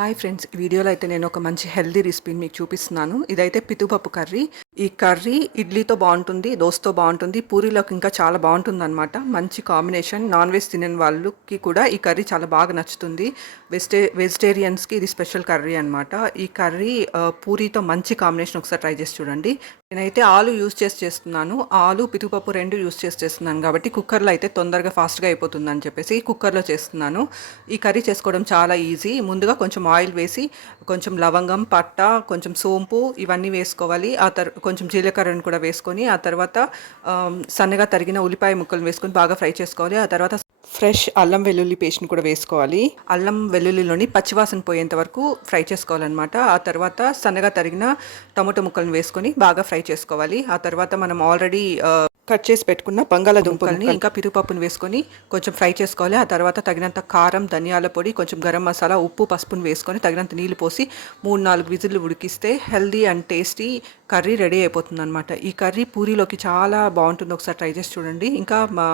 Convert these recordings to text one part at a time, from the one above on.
Hi friends వీడియోలో అయితే నేను ఒక మంచి హెల్దీ రెసిపీని మీకు చూపిస్తున్నాను. ఇదైతే పితుపప్పు కర్రీ. ఈ కర్రీ ఇడ్లీతో బాగుంటుంది దోశతో బాగుంటుంది పూరీలోకి ఇంకా చాలా బాగుంటుంది అనమాట మంచి కాంబినేషన్. నాన్ వెజ్ తినని వాళ్ళకి కూడా ఈ కర్రీ చాలా బాగా నచ్చుతుంది. వెజిటే వెజిటేరియన్స్కి ఇది స్పెషల్ కర్రీ అనమాట ఈ కర్రీ పూరీతో మంచి కాంబినేషన్ ఒకసారి ట్రై చేసి చూడండి. నేనైతే ఆలు యూస్ చేసి చేస్తున్నాను. ఆలు పితుపప్పు రెండు యూస్ చేసి చేస్తున్నాను కాబట్టి కుక్కర్లో అయితే తొందరగా ఫాస్ట్గా అయిపోతుందని చెప్పేసి కుక్కర్లో చేస్తున్నాను. ఈ కర్రీ చేసుకోవడం చాలా ఈజీ. ముందుగా కొంచెం ఆయిల్ వేసి కొంచెం లవంగం పట్ట కొంచెం సోంపు ఇవన్నీ వేసుకోవాలి. ఆ తర్వాత కొంచెం జీలకర్రను కూడా వేసుకొని ఆ తర్వాత సన్నగా తరిగిన ఉల్లిపాయ ముక్కలు వేసుకొని బాగా ఫ్రై చేసుకోవాలి. ఆ తర్వాత ఫ్రెష్ అల్లం వెల్లుల్లి పేస్ట్ని కూడా వేసుకోవాలి. అల్లం వెల్లుల్లిలోని పచ్చివాసన పోయేంత వరకు ఫ్రై చేసుకోవాలన్నమాట. ఆ తర్వాత సన్నగా తరిగిన టమాటో ముక్కలను వేసుకొని బాగా ఫ్రై చేసుకోవాలి. ఆ తర్వాత మనం ఆల్రెడీ కట్ చేసి పెట్టుకున్న బంగాళాదుంపల్ని ఇంకా పిరుపప్పును వేసుకొని కొంచెం ఫ్రై చేసుకోవాలి. ఆ తర్వాత తగినంత కారం ధనియాల పొడి కొంచెం గరం మసాలా ఉప్పు పసుపును వేసుకొని తగినంత నీళ్ళు పోసి మూడు నాలుగు విజిల్లు ఉడికిస్తే healthy and tasty curry ready అయిపోతుంది అనమాట ఈ కర్రీ పూరీలోకి చాలా బాగుంటుంది. ఒకసారి ట్రై చేసి చూడండి. ఇంకా మా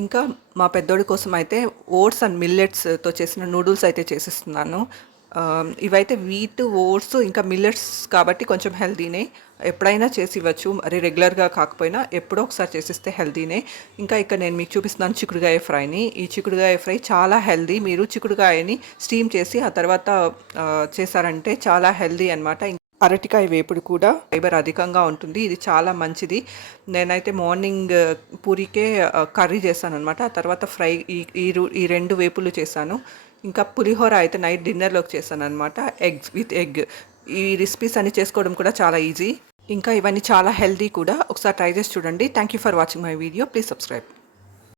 ఇంకా మా పెద్దోడి కోసం అయితే ఓట్స్ అండ్ మిల్లెట్స్తో చేసిన నూడిల్స్ అయితే చేసిస్తున్నాను. ఇవైతే వీట్ ఓట్స్ ఇంకా మిల్లెట్స్ కాబట్టి కొంచెం హెల్దీనే. ఎప్పుడైనా చేసి ఇవ్వచ్చు. మరి రెగ్యులర్గా కాకపోయినా ఎప్పుడో ఒకసారి చేసిస్తే హెల్దీనే. ఇంకా ఇక్కడ నేను మీకు చూపిస్తున్నాను చిక్కుడుగాయ ఫ్రైని. ఈ చిక్కుడుగాయ ఫ్రై చాలా హెల్దీ. మీరు చిక్కుడుగాయని స్టీమ్ చేసి ఆ తర్వాత చేశారంటే చాలా హెల్దీ అనమాట అరటికాయ వేపుడు కూడా ఫైబర్ అధికంగా ఉంటుంది. ఇది చాలా మంచిది. నేనైతే మార్నింగ్ పూరికే కర్రీ చేశాను అనమాట ఆ తర్వాత ఫ్రై ఈ ఈ ఈ రెండు వేపులు చేశాను ఇంకా పులిహోర అయితే నైట్ డిన్నర్లోకి చేశాను అనమాట ఎగ్స్ విత్ ఎగ్. ఈ రెసిపీస్ అన్ని చేసుకోవడం కూడా చాలా ఈజీ. ఇంకా ఇవన్నీ చాలా హెల్దీ కూడా. ఒకసారి ట్రై చేసి చూడండి. Thank you for watching my video. Please subscribe.